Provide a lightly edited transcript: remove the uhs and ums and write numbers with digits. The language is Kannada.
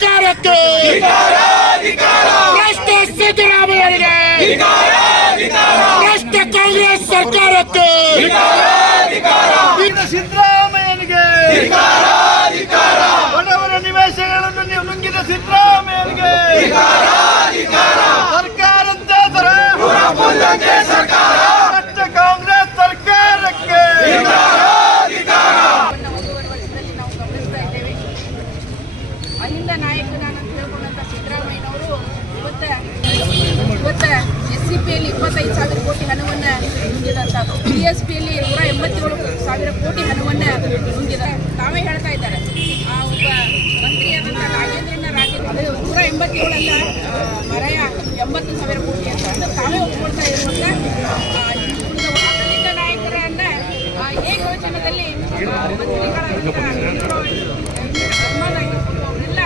ಸರ್ಕಾರಕ್ಕೆ ಭ್ರಷ್ಟ ಸಿದ್ದರಾಮಯ್ಯನಿಗೆ ಭ್ರಷ್ಟ ಕಾಂಗ್ರೆಸ್ ಸರ್ಕಾರಕ್ಕೆ ಸಿದ್ದರಾಮಯ್ಯನಿಗೆ ಬಡವರ ನಿವೇಶಗಳನ್ನು ನೀವು ನುಂಗಿದ ಸಿದ್ದರಾಮಯ್ಯನಿಗೆ ಸರ್ಕಾರದ ಭ್ರಷ್ಟ ಕಾಂಗ್ರೆಸ್ ಸರ್ಕಾರಕ್ಕೆ ಅಹಿಂದ ನಾಯಕನಾಗಿ ಹೇಳ್ಕೊಂಡಂತ ಸಿದ್ದರಾಮಯ್ಯನವರು ಇವತ್ತ SCPಯಲ್ಲಿ 25,000 ಕೋಟಿ ಹಣವನ್ನು ನುಂಗಿದಂತ BSPಯಲ್ಲಿ 187,000 ಕೋಟಿ ಹಣವನ್ನು ನುಂಗಿದ ತಾವೇ ಹೇಳ್ತಾ ಇದ್ದಾರೆ. ಆ ಒಬ್ಬ ಮಂತ್ರಿಯಾದಂಥ ರಾಜೇಂದ್ರನ 187 ಅಲ್ಲ ಮರೆಯ 80,000 ಕೋಟಿ ಅಂತ ತಾವೇ ಒಪ್ಕೊಳ್ತಾ ಇರುವಂಥ ಅಹಿಂದ ನಾಯಕರನ್ನ ಏಕವಚನದಲ್ಲಿ ಮಂತ್ರಿಗಳ ಅವರೆಲ್ಲ